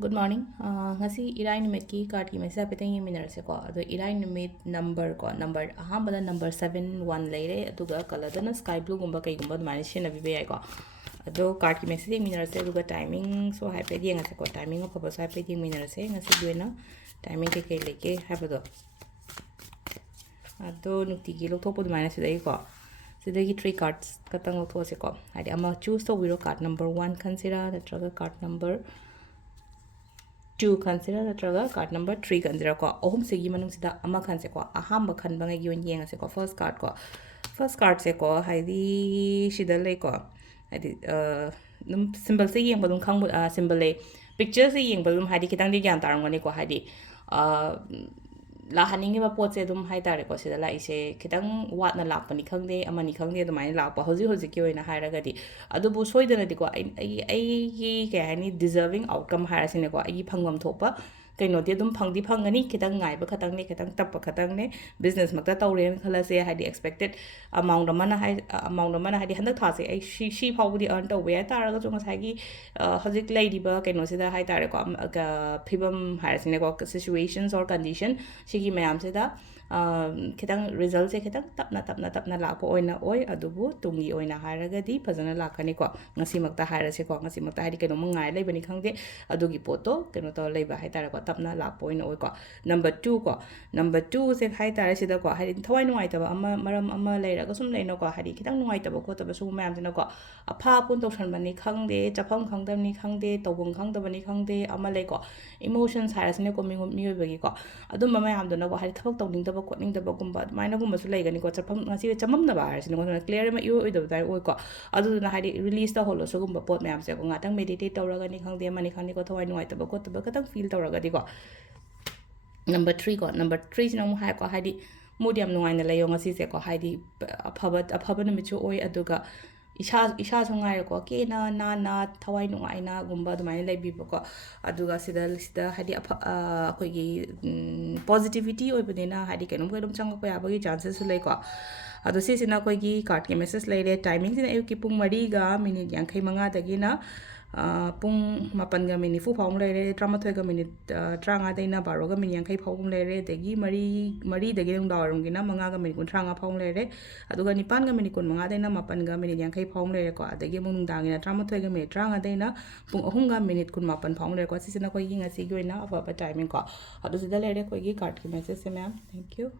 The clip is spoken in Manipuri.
Good morning. Ngasi irai numit ki card ki message apetang yeminarse ko. Ado irai numit number ahambada number 71 leire aduga color dana sky blue gumba kai gumba dumani shina bibe ai ko. Ado card ki message yeminarse aduga timing so hype ngase ko timing of purpose hype yeminarse ngasi duena timing ke kai leke habado. Ado nukti ki lokthok dumani sidai ko. Sidagi 3 cards katang lokthose ko. Hadi ama choose to wiro card number 1 consider natraga card number 2 consider natraga card number 3 consider ko ohum segi manung sida ama khan se ko ahamba khan banga yon yeng se ko first card se ko haidi shida le ko haidi num symbol se yeng balum khang symbol le picture se yeng balum haidi kitang di gyan tarang ngani ko haidi la haningi ba pot se dum hai tare ko sida la ise kitang wat na lak pani khang de amani khang de dumai lak pa hoji ki oina haira gadi adu bu soidana di ko ai gi ke hani deserving outcome haira sine ko ai phangwam thopa kaino de dum phangdi phangani kitang ngai ba khatang ne kitang tap ba khatang ne business makta tawre khala se hadi expected amount mana hadi handak tha se ai shi phawdi earn to we taraga jo ngasai gi hojik lady ba kaino sida hai tare ko phibam haira sine ko situations or condition shigi mayam sida kitang result se kitang tapna lakpo oina oi adubu tungi oina hairagadi phajana lakhani ko ngasi makta hairase ko ngasi makta hari keno mangai leibani khangde adugi poto keno to leiba haitara ko tapna lakpo oina oi ko number 2 se haitara sida ko hari thawai nungai taba ama maram ama leiraga sum leino ko hari kitang nungai taba ko taba su mayam jina ko apha pun toksan bani khangde chapam khangdamni khangde tobung khangdabani khangde ama lei ko emotions hairasine ko miyobagi ko adum mayam dona ko hari thawak tawning taba ꯈꯣꯠꯅꯤꯡꯗꯕ ꯒꯨꯝꯕ ꯑꯗꯨꯃꯥꯏꯅꯒꯨꯝꯕꯁꯨ ꯂꯩꯒꯅꯤꯀꯣ ꯆꯠꯐꯝ ꯉꯁꯤ ꯆꯃꯝꯅꯕ ꯍꯥꯏꯔꯁꯤꯅꯀꯣ ꯀ꯭ꯂꯤꯌꯔ ꯑꯃ ꯏꯑꯣꯏ ꯑꯣꯏꯗꯕ ꯇꯥꯏꯞ ꯑꯣꯏꯀꯣ ꯑꯗꯨꯗꯨꯅ ꯍꯥꯏꯗꯤ ꯔꯤꯂꯤꯁ ꯇꯧꯍꯜꯂꯣ ꯁꯤꯒꯨꯝꯕ ꯄꯣꯠ ꯃꯌꯥꯝꯁꯦꯀꯣ ꯉꯥꯛꯇꯪ ꯃꯦꯗꯤꯇꯦꯠ ꯇꯧꯔꯒꯅꯤ ꯈꯪꯗꯦ ꯑꯃꯅꯤ ꯈꯪꯗꯦꯀꯣ ꯊꯋꯥꯏ ꯅꯨꯡꯉꯥꯏꯇꯕ ꯈꯣꯠꯇꯕ ꯈꯤꯇꯪ feel ꯇꯧꯔꯒꯗꯤꯀꯣ number 3 ko number 3 sina mu hai ko haidi mood yam nuai na layo ngasi se ko haidi afaba numitchu oi aduga isha songai ko ke na thawai nuai na gumba dumai lai bi ko aduga sida haidi akoi gi positivity oi budena haidi kenum ko dum chang ko ya bagi chances lai ko adu sina koi gi card ke message lai re timing sina ayuk ki pung mari ga minute yang khai manga dagina pung mapan ga minute fu phawng lai re tramathoi ga minute tranga daina baro ga minute yang khai phawng lai re dagi mari dagi dum dawarum gina manga ga minute kun tranga phawng lai re aduga nipan ga minute kun manga daina mapan ga minute yang khai phawng lai re ko adagi mung dang ina tramathoi ga minute tranga daina pung ahum ga minute kun mapan phawng lai ko sina koi gi ngasi gi oina afaba timing ko adu sida lai re koi gi card ki message se ma'am thank you